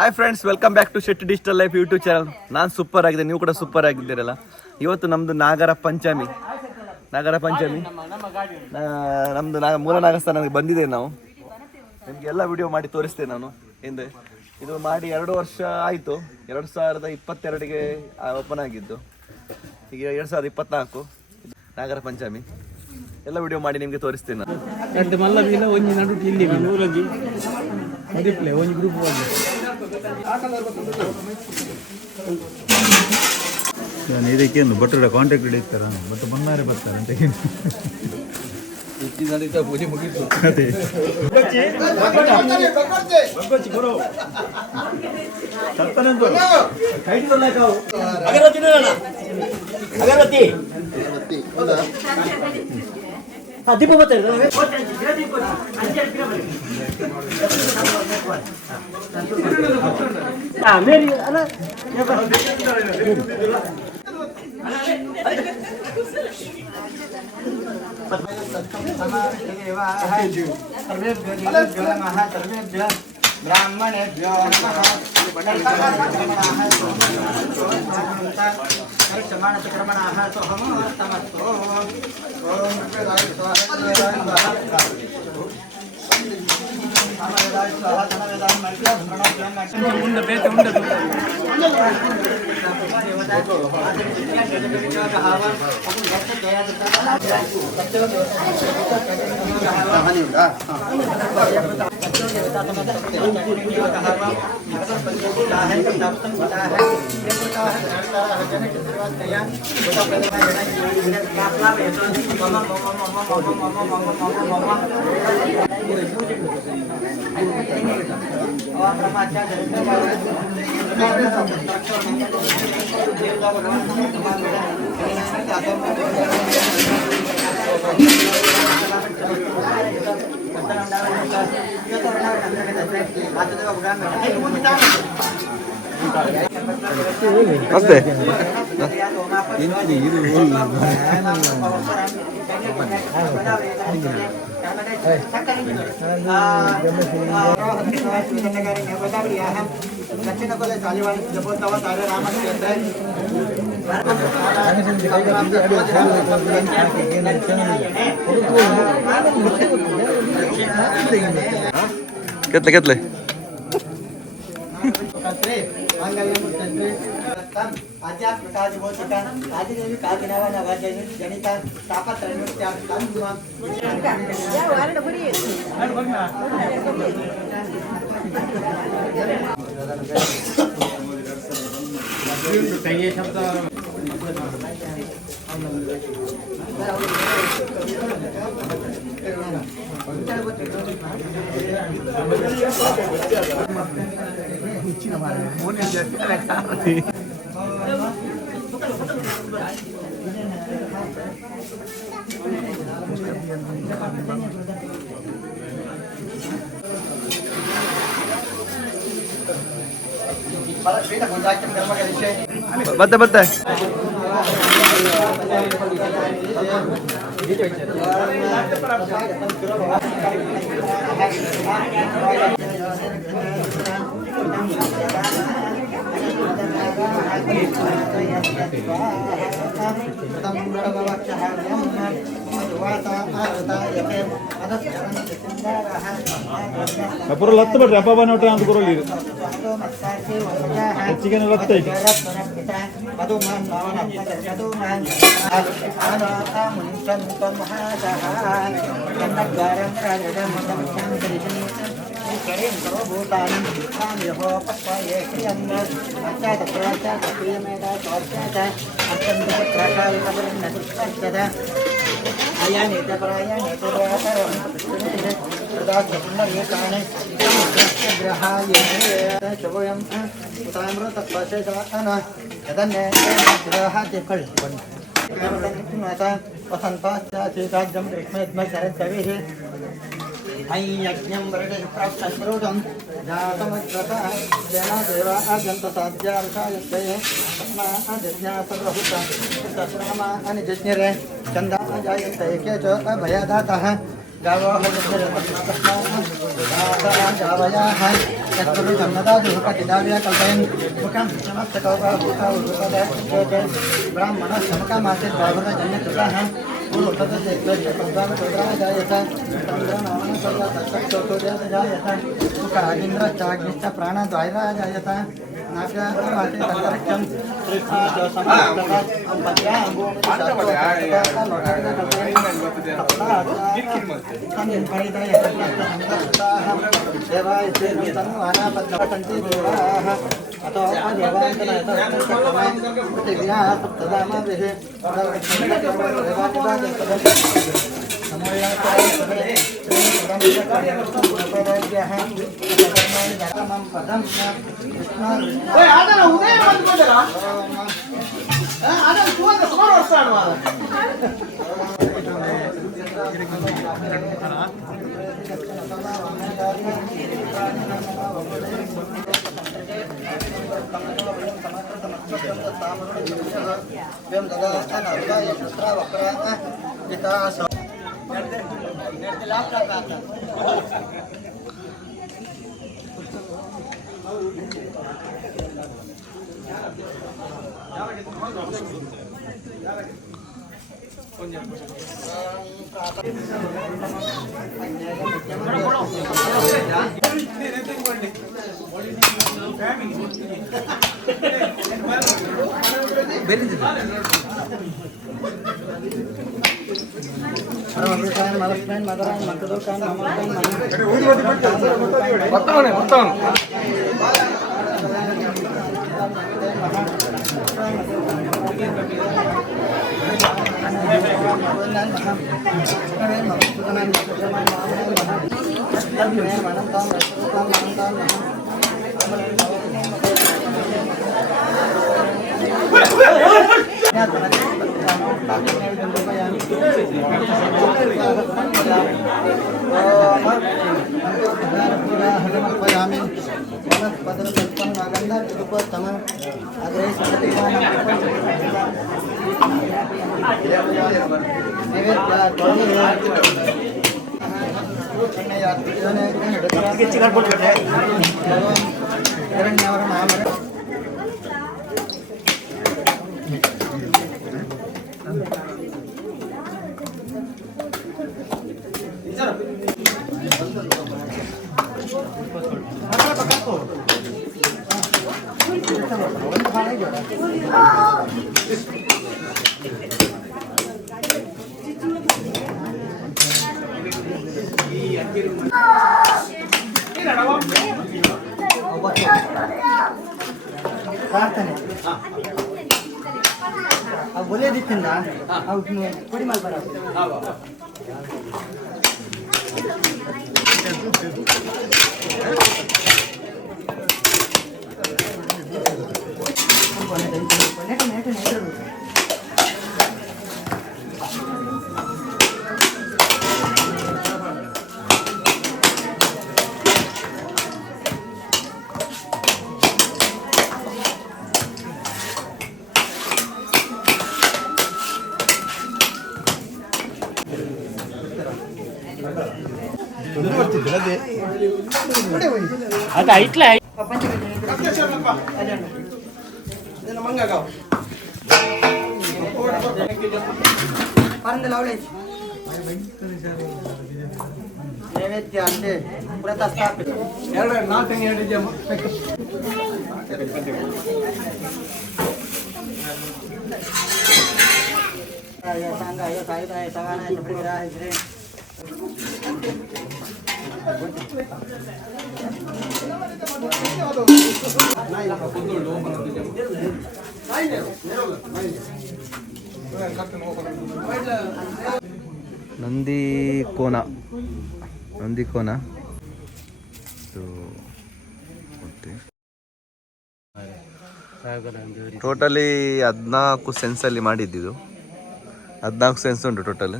Hi friends, welcome back to Shetty digital life YouTube channel. ನಾನು super ಆಗಿದೆ, ನೀವು ಕೂಡ ಸೂಪರ್ ಆಗಿದ್ದೀರಲ್ಲ. ಇವತ್ತು ನಮ್ಮದು ನಾಗರ ಪಂಚಮಿ. ನಮ್ಮದು ಮೂಲ ನಾಗಸ್ಥಾನಕ್ಕೆ ಬಂದಿದೆ. ನಾವು ನಿಮಗೆಲ್ಲ ವಿಡಿಯೋ ಮಾಡಿ ತೋರಿಸ್ತೇನೆ ನಾನು ಹಿಂದೆ. ಇದು ಮಾಡಿ 2 ವರ್ಷ ಆಯಿತು. 2022ಗೆ ಓಪನ್ ಆಗಿದ್ದು. ಈಗ 2024 ನಾಗರ ಪಂಚಮಿ. ಎಲ್ಲ ವಿಡಿಯೋ ಮಾಡಿ ನಿಮಗೆ ತೋರಿಸ್ತೇನೆ ನಾನು. ಇದಕ್ಕೆ ಭಟ್ರ ಕಾಂಟ್ಯಾಕ್ಟ್ ಹಿಡಿತಾರ, ಬಟ್ ಮೊನ್ನಾರೆ ಬರ್ತಾರೆ ಅಂತ ಪೂಜೆ ಮುಗಿತು. ಅದೇ ದೀಪ ಬರ್ತಾರೆ. ಬ್ರಾಹ್ಮಣೇಭ್ಯೋ ಅಷ್ಟೇ. ದಕ್ಷಿಣ ಕೊಲೆ ಸಾಲಿವಾಣಿ ಜಪೋತ್ಸವ ಕಾರ್ಯ ರಾಮಕ್ಷೇತ್ರ ಕೆತ್ಲೆ ಆಧ್ಯಾತ್ಮಿಕಾಧಿಭೂಷಿಕ ಆದಿದೇವಿ ಕಾದಿನವನ ವರ್ಜನಿ ಜನಿತ ಮತ್ತೆ ಪೂರ ಲತ್ತು ಬಿಡ್ರಿ ಹಬ್ಬ ನೋಟ್ರಿ ಅಂತ ಕೊರಲಿ ಹೆಚ್ಚಿಗೆ ಲತ್ತೈತಿ. यज्ञं वृक्षं जातमग्रता जनादेवा आजन्तसाध्यार्षायस्ते तस्माज्ञासर्वहुता तस्रामा अनिजज्ञरे चन्दा जायन्ते के च अभयदातः गावः जावयाः यत्पुरुष जन्मदा दुःखतिदाव्या कल्पयन् मुखं समस्तकौरवभूतावभूतदय ब्राह्मणः समकामासीत् बाहुरजन्यकृतः जायत जायत मुखागिन्द्रश्चाग्निश्च प्राणद्वायरा जायत नाट्यान्तरक्षं अतो पृथिव्याः सप्तधामाभिः ಪ್ರಾರ್ಥನೆ ಒಲೆದಿತ್ತಿಂದ ಪುಡಿ ಮಾಡ್ಬಾರ आता ऐकलंय पर्यंत लावले नैवेद्य अंडे व्रत स्थापित सांगाय सायुधाय सवानाय प्रियराय श्री ನಂದಿಕೋನ ಟೋಟಲಿ 14 ಸೆನ್ಸಲ್ಲಿ ಮಾಡಿದ್ದಿದ್ದು 14 ಸೆನ್ಸ್ ಉಂಟು ಟೋಟಲ್.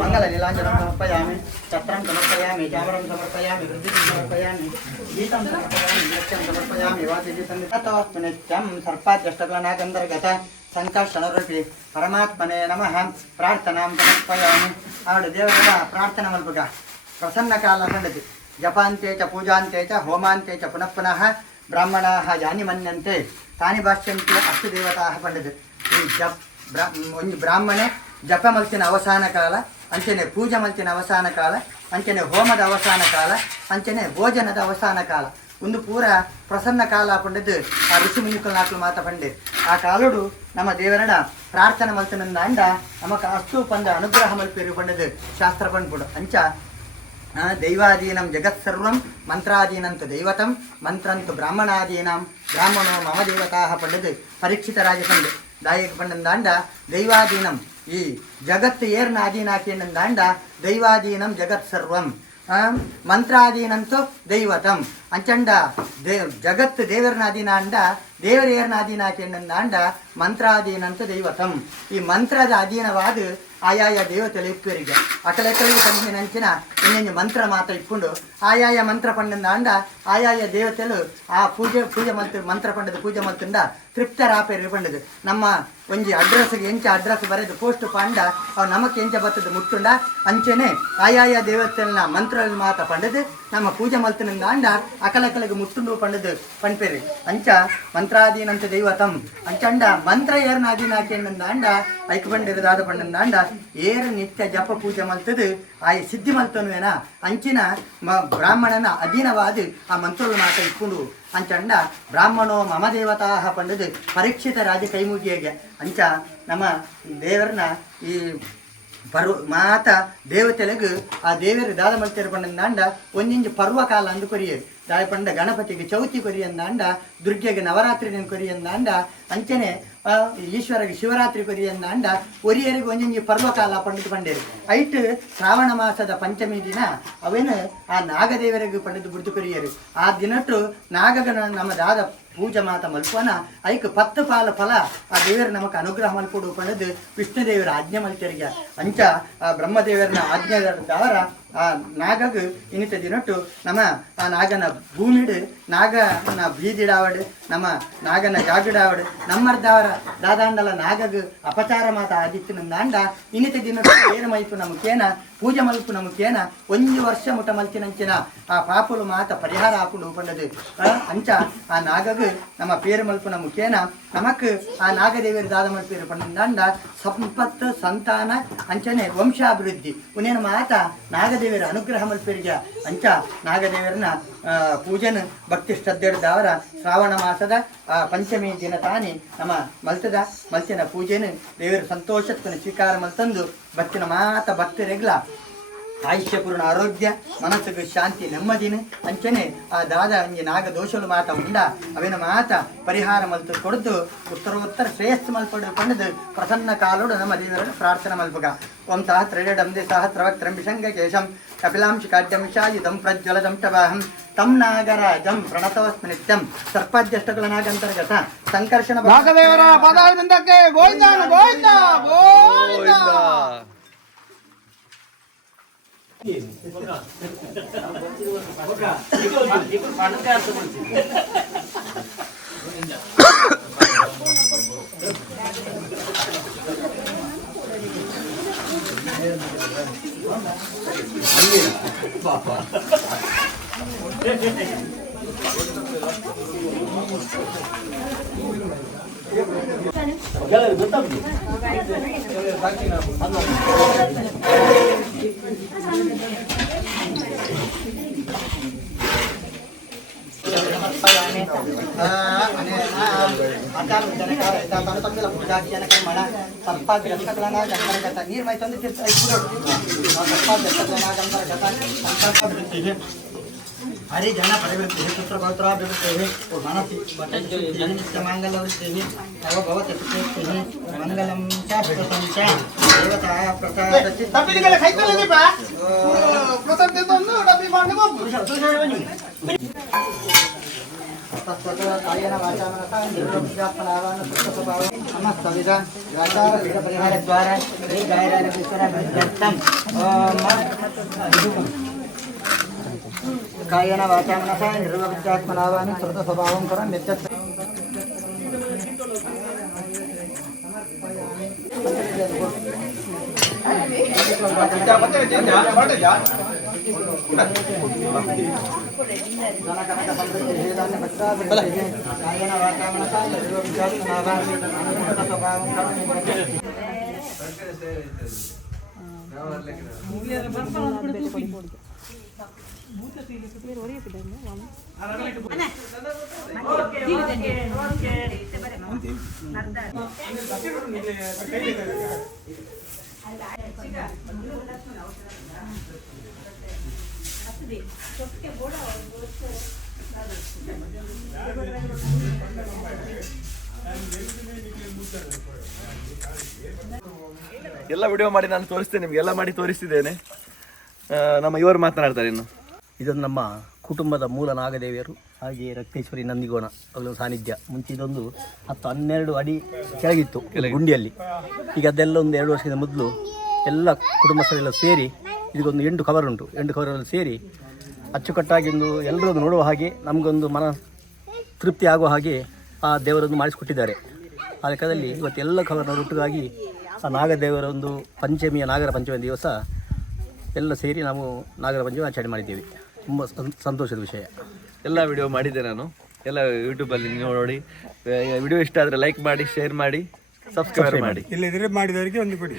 मंगलनीलांजनं समर्पयामि, छत्रं समर्पयामि, चामरं समर्पयामि, वृद्धिं समर्पयामि, गीतं समर्पयामि, लक्ष्यं समर्पयामि, वाद्यगीतं ततोऽस्तु नित्यं सर्पाद्यष्टगणनागन्धर्गत संकर्षणरूपी परमात्मने नमः प्रार्थनां समर्पयामि. आविड देवರ ಪ್ರಾರ್ಥನೆ ಮಲ್ಪಗ ಪ್ರಸನ್ನ ಕಾಲ ಕಂಡದು ಜಪಾಂತೆ ಚ ಪೂಜಾಂತೆ ಚ ಹೋಮಾಂತೆ ಚ ಪುನಃ ಪುನಃ ಬ್ರಾಹ್ಮಣಾಃ ಯಾನಿ ಮನ್ಯಂತೆ ತಾನಿ ಭಾಷ್ಯಂತೆ ಅಷ್ಟು ದೇವತಾಃ ಪಂಡದು ಈ ಒಂದು ಬ್ರಾಹ್ಮಣೆ ಜಪ ಮಲ್ತಿನ ಅವಸಾನ ಕಾಲ ಅಂಚನೆ ಪೂಜೆ ಮಲ್ತಿನ ಅವಸಾನ ಕಾಲ ಅಂಚನೆ ಹೋಮದ ಅವಸಾನ ಕಾಲ ಅಂಚನೆ ಭೋಜನದ ಅವಸಾನ ಕಾಲ ಒಂದು ಪೂರ ಪ್ರಸನ್ನ ಕಾಲ ಪಂಡದು ಆ ಋಷಿ ಮುನಿಕುಲ್ ನಾಲ್ಕು ಮಾತ ಪಂಡೆ ಆ ಕಾಲುಡು ನಮ್ಮ ದೇವರಡ ಪ್ರಾರ್ಥನೆ ಮಲ್ತನಂದ ಅಂಡ ನಮಕ ಅಷ್ಟು ಪಂದ ಅನುಗ್ರಹ ಮಲ್ಪೇರು ಪಂಡದು ಶಾಸ್ತ್ರ ಪಂಡ್ಬಿಡು ಅಂಚ ದೈವಾದೀನಂ ಜಗತ್ಸರ್ವಂ ಮಂತ್ರಾದೀನಂತು ದೈವತಂ ಮಂತ್ರಂತು ಬ್ರಾಹ್ಮಣಾದೀನಾಂ ಬ್ರಾಹ್ಮಣೋ ಮಮ ದೇವತಾಃ ಪಂಡದು ಪರೀಕ್ಷಿತ ರಾಜ ಪಂಡು ದಾಯಕ ಪಂಡಂದಾಂಡ ದೈವಾದೀನಂ ಈ ಜಗತ್ತು ಏರ್ನ ಆದೀನಾಕೇನಂದಾಂಡ ದೈವಾದೀನಂ ಜಗತ್ ಸರ್ವಂ ಮಂತ್ರಾದೀನಂತು ದೈವತಂ ಅಂಚಂಡ ಜಗತ್ತು ದೇವರನ ಅಧೀನ ಅಂಡ ದೇವರ ಏರ್ನ ಅಧೀನ ಆಕೇನಂದಾಂಡ ಮಂತ್ರಾದೀನಂತು ದೈವತಂ ಈ ಮಂತ್ರದ ಅಧೀನವಾದ ಆಯಾಯ ದೇವತೆಗಳು ಇಪ್ಪರಿಗೆ ಅಕಲೆಕ್ಕಳಿಗೆ ತಂದಿನಂಚಿನ ಇನ್ನೊಂದು ಮಂತ್ರ ಮಾತ್ರ ಇಟ್ಕೊಂಡು ಆಯಾಯ ಮಂತ್ರ ಪಂಡಂದ ಆಯಾಯ ದೇವತೆಗಳು ಆ ಪೂಜೆ ಮಂತ್ರ ಪಂಡದ ಪೂಜೆ ಮಂತ್ರಿಂದ ತೃಪ್ತರಾಪೇರು ಪಂಡದು ನಮ್ಮ ಒಂಜಿ ಅಡ್ರೆಸ್ಗೆ ಎಂಚ ಅಡ್ರೆಸ್ ಬರೆದು ಪೋಸ್ಟ್ ಪಾಂಡ ಅವು ನಮಕ್ಕೆ ಎಂಚ ಬರ್ತದೆ ಮುಟ್ಟುಂಡ ಅಂಚೆನೆ ಆಯಾಯ ದೇವತೆಗಳನ್ನ ಮಂತ್ರದಲ್ಲಿ ಮಾತ್ರ ಪಂಡದು ನಮ್ಮ ಪೂಜೆ ಮಲ್ತಿನಿಂದ ಅಂಡ ಅಕಲಕಲಿಗೆ ಮುಟ್ಟುಂಡು ಪಂಡದು ಪಂಪೇರಿ ಅಂಚ ಮಂತ್ರಾದೀನಂತ ದೈವತಂ ಅಂಚಂಡ ಮಂತ್ರ ಏರ್ನ ಅಧೀನ ಹಾಕಿಂದ ಅಂಡ ಐಕ ಪಂಡಿರದಾದ ಪಂಡಂದ ಅಂಡ ಏರು ನಿತ್ಯ ಜಪ ಪೂಜೆ ಮಲ್ತದು ಆಯ್ ಸಿದ್ಧಿ ಮಲ್ತನುವೇನ ಅಂಚಿನ ಬ್ರಾಹ್ಮಣನ ಅಧೀನವಾದ ಆ ಮಂತ್ರಗಳು ಮಾತ್ರ ಇಟ್ಕೊಂಡು ಅಂಚಂಡ ಬ್ರಾಹ್ಮಣೋ ಮಮ ದೇವತಾಃ ಪಂಡದು ಪರೀಕ್ಷಿತ ರಾಜ ಕೈಮುಗಿಯಗೆ ಅಂಚ ನಮ್ಮ ದೇವರನ್ನ ಈ ಮಾತ ದೇವತೆಲೆಗು ಆ ದೇವರು ದಾದ ಮಲ್ತೇರು ಪಂಡಂದಾಂಡ ಒಂದಿಂಜು ಪರ್ವಕಾಲ ಅಂದು ಕೊರಿಯರು ದಾಯ ಪಂಡ ಗಣಪತಿಗೆ ಚೌತಿ ಕೊರಿಯಂದಾಂಡ ದುರ್ಗೆಗೆ ನವರಾತ್ರಿ ಕೊರಿಯಂದಾಂಡ ಅಂಚನೆ ಈಶ್ವರಗೆ ಶಿವರಾತ್ರಿ ಕೊರಿಯಂದಾಂಡ ಒರಿಯರಿಗೆ ಒಂದಿಂಜು ಪರ್ವಕಾಲ ಪಂಡಿತು ಪಂಡೇರು ಐಟ್ ಶ್ರಾವಣ ಮಾಸದ ಪಂಚಮಿ ದಿನ ಅವೇನು ಆ ನಾಗದೇವರಿಗೆ ಪಂಡಿತು ಬಿಡ್ತು ಕೊರಿಯರು ಆ ದಿನಟ್ಟು ನಾಗಗನ ನಮ್ಮ ದಾದ ಪೂಜೆ ಮಾತ ಮಲ್ಪನ ಐಕ್ 10 ಪಾಲ ಫಲ ಆ ದೇವರು ನಮಕ್ ಅನುಗ್ರಹ ಮಲ್ಪಡು ಪಣದು ವಿಷ್ಣು ದೇವರ ಆಜ್ಞೆ ಮಲ್ತರಿಗೆ ಅಂಚ ಆ ಬ್ರಹ್ಮದೇವರನ ಆಜ್ಞೆದಾರ ಆ ನಾಗಗ ಇನ್ನಿತ ದಿನಟ್ಟು ನಮ್ಮ ಆ ನಾಗನ ಭೂಮಿಡು ನಾಗನ ಬೀದಿಡಾವಡು ನಮ್ಮ ನಾಗನ ಜಾಗಿಡಾವಡು ನಮ್ಮರ್ದವರ ದಾದಾಂಡಲ ನಾಗಗ ಅಪಚಾರ ಮಾತ ಆದಿತ್ತಿನಂದಾಂಡ ಇನ್ನಿತ ದಿನಟ್ಟು ಏರು ಮೈಪು ನಮಕೇನ ಪೂಜೆ ಮಲ್ಪು ನಮಕೇನ 1 ವರ್ಷ ಮುಟ ಮಲ್ತಿನಂಚಿನ ಆ ಪಾಪುಲು ಮಾತ ಪರಿಹಾರ ಹಾಕೊಂಡು ಪಂಡದು ಅಂಚ ಆ ನಾಗಗ ನಮ್ಮ ಪೇರು ಮಲ್ಪು ನಮಕೇನ ನಮಕ್ ಆ ನಾಗದೇವಿಯರ ದಾದ ಮಲ್ಪೇರು ಪಂಡಂದಾಂಡ ಸಂಪತ್ತು ಸಂತಾನ ಅಂಚನೆ ವಂಶಾಭಿವೃದ್ಧಿ ಉನೇನ ಮಾತ ನಾಗದೇವಿಯರ ಅನುಗ್ರಹ ಮಲ್ಪೇರಿಗೆ ಅಂಚ ನಾಗದೇವರನ್ನ ಪೂಜೆನ ಭಕ್ತಿ ಶ್ರದ್ಧೆಡ್ದವರ ಶ್ರಾವಣ ಮಾಸದ ಪಂಚಮಿ ದಿನ ತಾನೇ ನಮ್ಮ ಮಲ್ತಿನ ಪೂಜೆನ ದೇವರ ಸಂತೋಷತ್ವನ ಸ್ವೀಕಾರ ಮಲ್ತಂದು ಭಕ್ತಿನ ಮಾತ ಭಕ್ತರೆಗ್ಲ ಆಯುಷ್ಯಪೂರ್ಣ ಆರೋಗ್ಯ ಮನಸ್ಸಿಗೆ ಶಾಂತಿ ನೆಮ್ಮದಿನ ಅಂಚನೆ ಆ ದಾದ ಅಂಜಿ ನಾಗ ದೋಷಲು ಮಾತ ಉಂಡ ಅವಿನ ಮಾತ ಪರಿಹಾರ ಮಲ್ತು ಕೊಡ್ದು ಉತ್ತರೋತ್ತರ ಶ್ರೇಷ್ಠ ಮಲ್ಪಡು ಪಂಡದು ಪ್ರಸನ್ನ ಕಾಲೋಡು ನಮ್ಮ ದೇವರ ಪ್ರಾರ್ಥನೆ ಮಲ್ಪಗ ಓಂ ಸಹಸ್ರಡಂದೆ ಸಹಸ್ರವಕ್ತ್ರಂ ವಿಷಂಗ ಕೇಶಂ ಕಪಿಲಾಂಶ ಕಾಡ್ಯಂ ಶಾಯುಧಂ ಪ್ರಜ್ವಲದಂ ಟವಾಹಂ ತಂ ನಾಗರಾಜಂ ಪ್ರಣತೋಸ್ಮಿ ನಿತ್ಯಂ ಸರ್ಪಾದ್ಯಷ್ಟಗಳನಾಗಂತರ್ಗತ ಸಂಕರ್ಷಣ ನಾಗದೇವರ ಪದಾರ್ಧಕ್ಕೆ ಗೋವಿಂದ ಗೋವಿಂದ ಗೋವಿಂದ ನೀರು ಮೈ ತಂದು हरिजन परिवृत्तिः पुत्रपौत्राभिवृद्धिः मनसि जनित्यमाङ्गल्यवृत्तिः तव भवति सुखेतिः मङ्गलं च प्रसं च देवता प्रसादचित् ತಪ್ಪಿಲಿಗೆಲ್ಲ ಕೈ ತೊಳೆದಿಪ್ಪ ಪ್ರಸಾದ ತಂದು ಡಬ್ಬಿ ಮಾಡಿ ಹೋಗು कायेन वाचा मनसा निर्विज्ञापनावान् सुखस्वभावं समस्तविध व्याचारविधपरिहारद्वारा हे गायराजपुष्करमित्यर्थम् कायेन वाचा मनसा निर्विज्ञापनावान् सुखस्वभावं करन् नित्यत् कायेन वाचा मनसा निर्विज्ञापनावान् सुखस्वभावं करन् ಎಲ್ಲ ವಿಡಿಯೋ ಮಾಡಿ ನಾನು ತೋರಿಸ್ತೇನೆ ನಿಮ್ಗೆ, ಎಲ್ಲ ಮಾಡಿ ತೋರಿಸ್ತಿದ್ದೇನೆ. ನಮ್ಮ ಇವರು ಮಾತನಾಡ್ತಾರೆ ಇನ್ನು. ಇದೊಂದು ನಮ್ಮ ಕುಟುಂಬದ ಮೂಲ ನಾಗದೇವಿಯರು, ಹಾಗೆ ರಕ್ತೇಶ್ವರಿ ನಂದಿಗೋಣ ಅವಳ ಸಾನ್ನಿಧ್ಯ. ಮುಂಚೆ ಇದೊಂದು 10-12 ಅಡಿ ಕೆಳಗಿತ್ತು ಗುಂಡಿಯಲ್ಲಿ. ಈಗ ಅದೆಲ್ಲ ಒಂದು 2 ವರ್ಷದ ಮೊದಲು ಎಲ್ಲ ಕುಟುಂಬಸ್ಥರೆಲ್ಲ ಸೇರಿ ಇದಕ್ಕೊಂದು 8 ಕವರ್ ಉಂಟು. 8 ಕವರಲ್ಲಿ ಸೇರಿ ಅಚ್ಚುಕಟ್ಟಾಗಿ ಒಂದು ಎಲ್ಲರೂ ನೋಡುವ ಹಾಗೆ, ನಮಗೊಂದು ಮನ ತೃಪ್ತಿ ಆಗುವ ಹಾಗೆ ಆ ದೇವರನ್ನು ಮಾಡಿಸಿಕೊಟ್ಟಿದ್ದಾರೆ. ಆ ಲೆಕ್ಕದಲ್ಲಿ ಇವತ್ತು ಎಲ್ಲ ಕವರ್ನ ಒಟ್ಟಿಗಾಗಿ ಆ ನಾಗದೇವರ ಒಂದು ಪಂಚಮಿಯ ನಾಗರ ಪಂಚಮಿಯ ದಿವಸ ಎಲ್ಲ ಸೇರಿ ನಾವು ನಾಗರ ಪಂಚಮಿ ಆಚರಣೆ ಮಾಡಿದ್ದೇವೆ. ತುಂಬ ಸಂತೋಷದ ವಿಷಯ. ಎಲ್ಲ ವಿಡಿಯೋ ಮಾಡಿದ್ದೆ ನಾನು, ಎಲ್ಲ ಯೂಟ್ಯೂಬಲ್ಲಿ ನೋಡಿ. ವಿಡಿಯೋ ಇಷ್ಟ ಆದರೆ ಲೈಕ್ ಮಾಡಿ, ಶೇರ್ ಮಾಡಿ, ಸಬ್ಸ್ಕ್ರೈಬ್ ಮಾಡಿ. ಇಲ್ಲದಿದ್ರೆ ಮಾಡಿದವರಿಗೆ ಒಂದು ಕೊಡಿ.